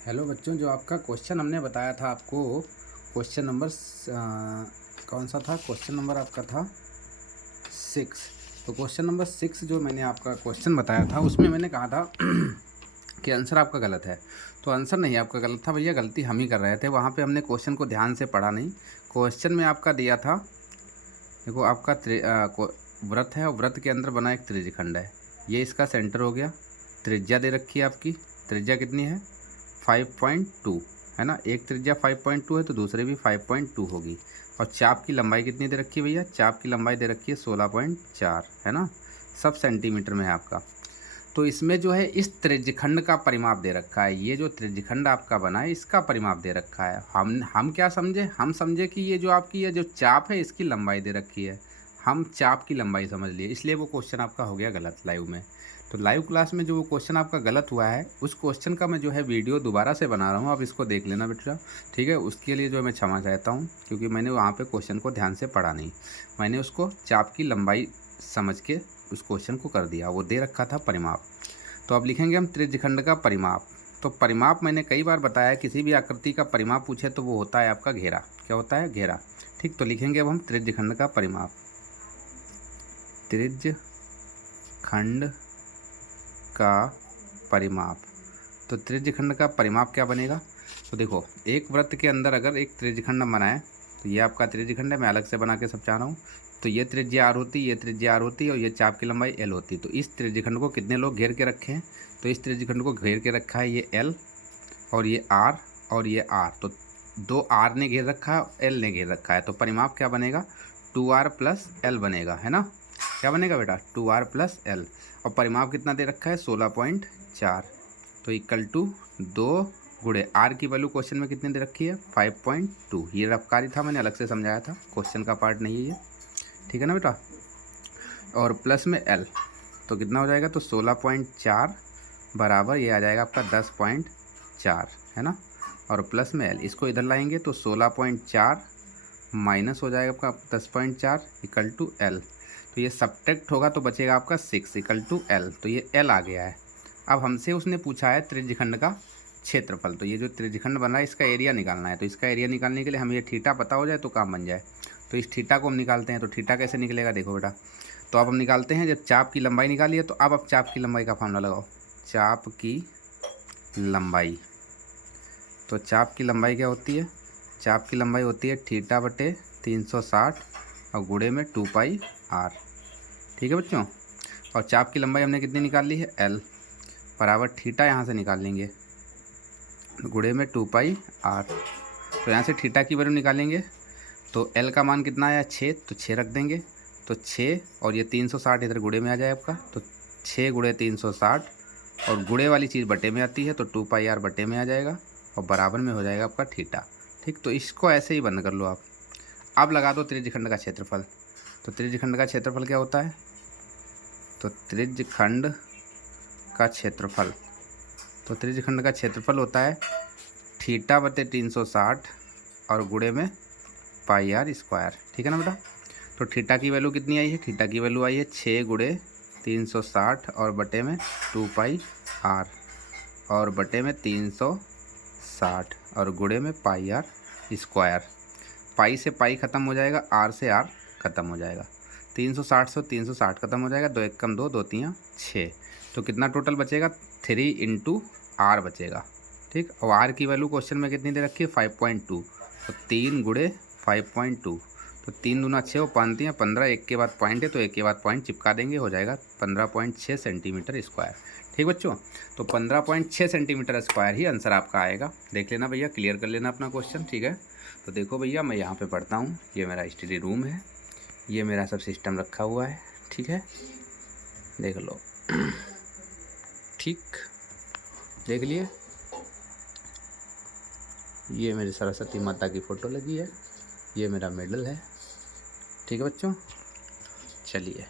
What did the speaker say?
Hello बच्चों, जो आपका क्वेश्चन हमने बताया था आपको, क्वेश्चन नंबर कौन सा था? क्वेश्चन नंबर आपका था 6। तो क्वेश्चन नंबर 6 जो मैंने आपका क्वेश्चन बताया था, उसमें मैंने कहा था कि आंसर आपका गलत है। तो आंसर नहीं आपका गलत था भैया, गलती हम ही कर रहे थे। वहाँ पे हमने क्वेश्चन को ध्यान से पढ़ा नहीं। क्वेश्चन में आपका दिया था, देखो आपका व्रत है और व्रत के अंदर बना एक त्रिज्यखंड है। ये इसका सेंटर हो गया। त्रिज्या दे रखी है आपकी। त्रिज्या कितनी है? 5.2 है ना। एक त्रिज्या 5.2 है तो दूसरे भी 5.2 होगी। और चाप की लंबाई कितनी दे रखी है भैया? चाप की लंबाई दे रखी है 16.4 है ना। सब सेंटीमीटर में है आपका। तो इसमें जो है इस त्रिज्यखंड का परिमाप दे रखा है। ये जो त्रिज्यखंड आपका बना है इसका परिमाप दे रखा है। हम क्या समझे? हम समझे कि ये जो आपकी ये जो चाप है इसकी लंबाई दे रखी है। हम चाप की लंबाई समझ लिए, इसलिए वो क्वेश्चन आपका हो गया गलत लाइव में। तो लाइव क्लास में जो वो क्वेश्चन आपका गलत हुआ है, उस क्वेश्चन का मैं जो है वीडियो दोबारा से बना रहा हूँ। आप इसको देख लेना बेटा, ठीक है। उसके लिए जो मैं क्षमा चाहता हूँ, क्योंकि मैंने वहाँ पे क्वेश्चन को ध्यान से पढ़ा नहीं। मैंने उसको चाप की लंबाई समझ के उस क्वेश्चन को कर दिया। वो दे रखा था परिमाप। तो अब लिखेंगे हम त्रिज्यखंड का परिमाप। तो परिमाप मैंने कई बार बताया, किसी भी आकृति का परिमाप पूछे तो वो होता है आपका घेरा। क्या होता है? घेरा। ठीक, तो लिखेंगे अब हम त्रिज्यखंड का परिमाप। त्रिज्यखंड का परिमाप। तो त्रिज्यखंड का परिमाप क्या बनेगा? तो देखो, एक वृत्त के अंदर अगर एक त्रिज्यखंड हम बनाएं, तो ये आपका त्रिज्यखंड है। मैं अलग से बना के समझा रहा हूँ। तो ये त्रिज्या आर होती, ये त्रिज्या आर होती और ये चाप की लंबाई एल होती। तो इस त्रिज्यखंड को कितने लोग घेर के रखे हैं? तो इस त्रिज्यखंड को घेर के रखा है ये एल और ये आर और ये आर। तो दो आर ने घेर रखा है, एल ने घेर रखा है। तो परिमाप क्या बनेगा? 2r प्लस एल बनेगा, है ना। क्या बनेगा बेटा? 2r plus L. और परिमाप कितना दे रखा है? 16.4। तो इक्वल टू 2 गुणे आर की वैल्यू क्वेश्चन में कितने दे रखी है? 5.2। ये रफकारी था, मैंने अलग से समझाया था, क्वेश्चन का पार्ट नहीं है ये, ठीक है ना बेटा। और प्लस में एल, तो कितना हो जाएगा? तो 16.4 बराबर ये आ जाएगा आपका 10.4, है ना। और प्लस में एल, इसको इधर लाएंगे तो 16.4 माइनस हो जाएगा आपका 10.4 इक्वल टू एल। तो ये सब्ट्रैक्ट होगा तो बचेगा आपका 6 इक्वल टू एल। तो ये एल आ गया है। अब हमसे उसने पूछा है त्रिज्यखंड का क्षेत्रफल। तो ये जो त्रिज्यखंड बना है इसका एरिया निकालना है। तो इसका एरिया निकालने के लिए हमें ये थीटा पता हो जाए तो काम बन जाए। तो इस थीटा को हम निकालते हैं। तो थीटा कैसे निकलेगा देखो बेटा। तो अब हम निकालते हैं, जब चाप की लंबाई निकाली है तो अब आप चाप की लंबाई का फार्मूला लगाओ। चाप की लंबाई, तो चाप की लंबाई क्या होती है? चाप की लंबाई होती है थीटा बटे 360 और गुणे में 2πr। ठीक है बच्चों। और चाप की लंबाई हमने कितनी निकाल ली है? एल बराबर थीटा यहाँ से निकाल लेंगे गुणे में 2πr। तो यहाँ से थीटा की वैल्यू निकालेंगे तो एल का मान कितना आया? 6, तो 6 रख देंगे। तो 6 और ये 360 इधर गुणे में आ जाए आपका। तो 6 गुणे 360 और गुणे वाली चीज़ बटे में आती है तो 2πr बटे में आ जाएगा और बराबर में हो जाएगा आपका थीटा। ठीक, तो इसको ऐसे ही बंद कर लो आप। अब लगा दो त्रिज्यखंड का क्षेत्रफल। तो त्रिज्यखंड का क्षेत्रफल क्या होता है? तो त्रिज्यखंड का क्षेत्रफल, तो त्रिज्यखंड का क्षेत्रफल होता है थीटा बटे 360 और गुणे में πr स्क्वायर। ठीक है ना बेटा। तो थीटा की वैल्यू कितनी आई है? थीटा की वैल्यू आई है 6 गुणे 360 और बटे में 2πr और बटे में 360 और गुणे में πr स्क्वायर। पाई से पाई ख़त्म हो जाएगा, आर से आर ख़त्म हो जाएगा। 360 से 360 ख़त्म हो जाएगा। 2 1 कम 2, 2 3 6। तो कितना टोटल बचेगा? 3 इंटू आर बचेगा। ठीक, और आर की वैल्यू क्वेश्चन में कितनी दे रखी है? 5.2। तो 3 गुणे 5.2, तो 3 दूना 6 और 5 3 15, एक के बाद पॉइंट है तो एक के बाद पॉइंट चिपका देंगे, हो जाएगा 15.6 सेंटीमीटर स्क्वायर। ठीक बच्चों, तो 15.6 सेंटीमीटर स्क्वायर ही आंसर आपका आएगा। देख लेना भैया, क्लियर कर लेना अपना क्वेश्चन, ठीक है। तो देखो भैया, मैं यहाँ पे पढ़ता हूँ। ये मेरा स्टडी रूम है, ये मेरा सब सिस्टम रखा हुआ है, ठीक है, देख लो। ठीक, देख लिए। ये मेरी सरस्वती माता की फ़ोटो लगी है, ये मेरा मेडल है। ठीक है बच्चों, चलिए।